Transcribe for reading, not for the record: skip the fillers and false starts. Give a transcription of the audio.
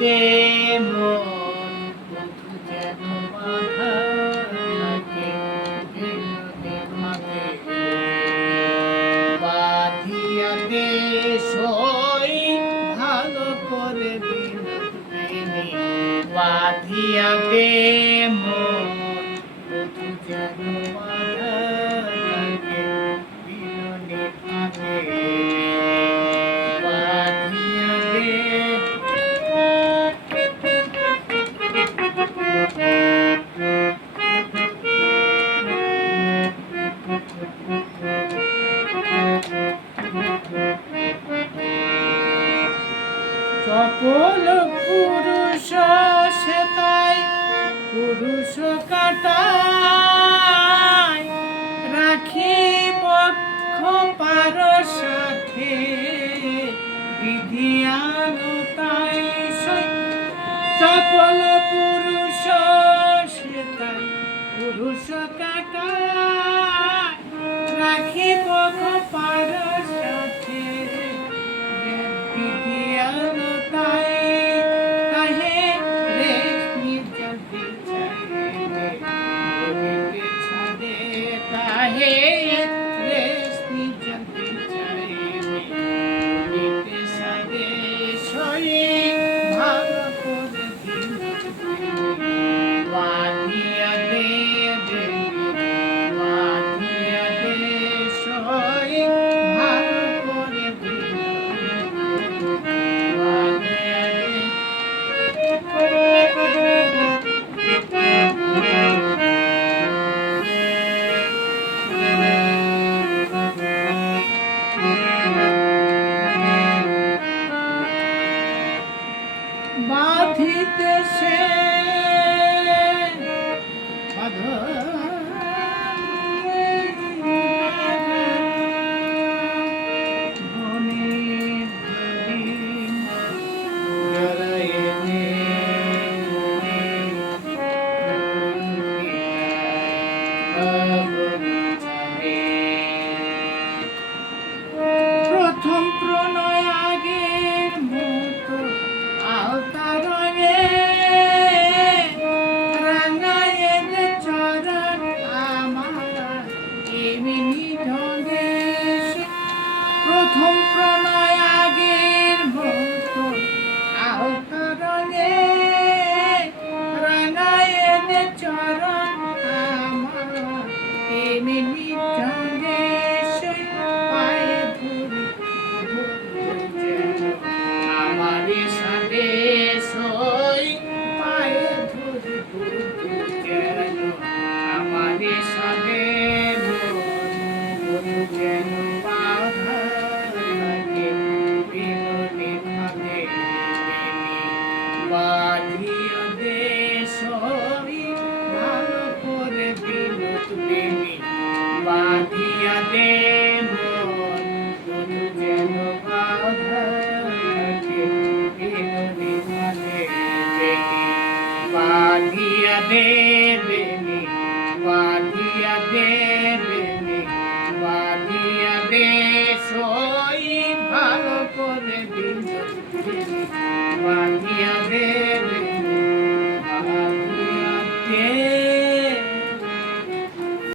দে মন বধূ যেন বাধা থাকে বাঁধিয়া দে সই ভালো করে বিনোদ প্রেমী বাঁধিয়া দে মন বধূ যেন বাধা থাকে বিনোদে থাকে বাঁধিয়া দে চপল পুরুষ সে তাই পুরুষ কাটায় রাখি পক্ষ পার সাথে বিধিয়ানো তাই চপল পুরুষ সে তাই পুরুষ কাটায় রাখি পক্ষ পার সাথে বিধিয়ানো বাঁধিতে সে প্রথম প্রণয় আগের মতো আলতা রঙে রাঙায়ে দে চরণ আমার এমনি ঢঙে প্রথম প্রণয় আগের মতো আলতা রঙে রাঙায়ে দে চরণ আমার এমনি ঢঙে বাঁধিয়া দে সই ভালো করে বিনোদ প্রেমী বাঁধিয়া দে মন বধূ যেন বাধা থাকে বিনোদে থাকে প্রেমী বাঁধিয়া দে প্রেমী বাঁধিয়া দে প্রেমী বাঁধিয়া দে সই ভালো করে বিনোদ প্রেমী বাঁধিয়া দে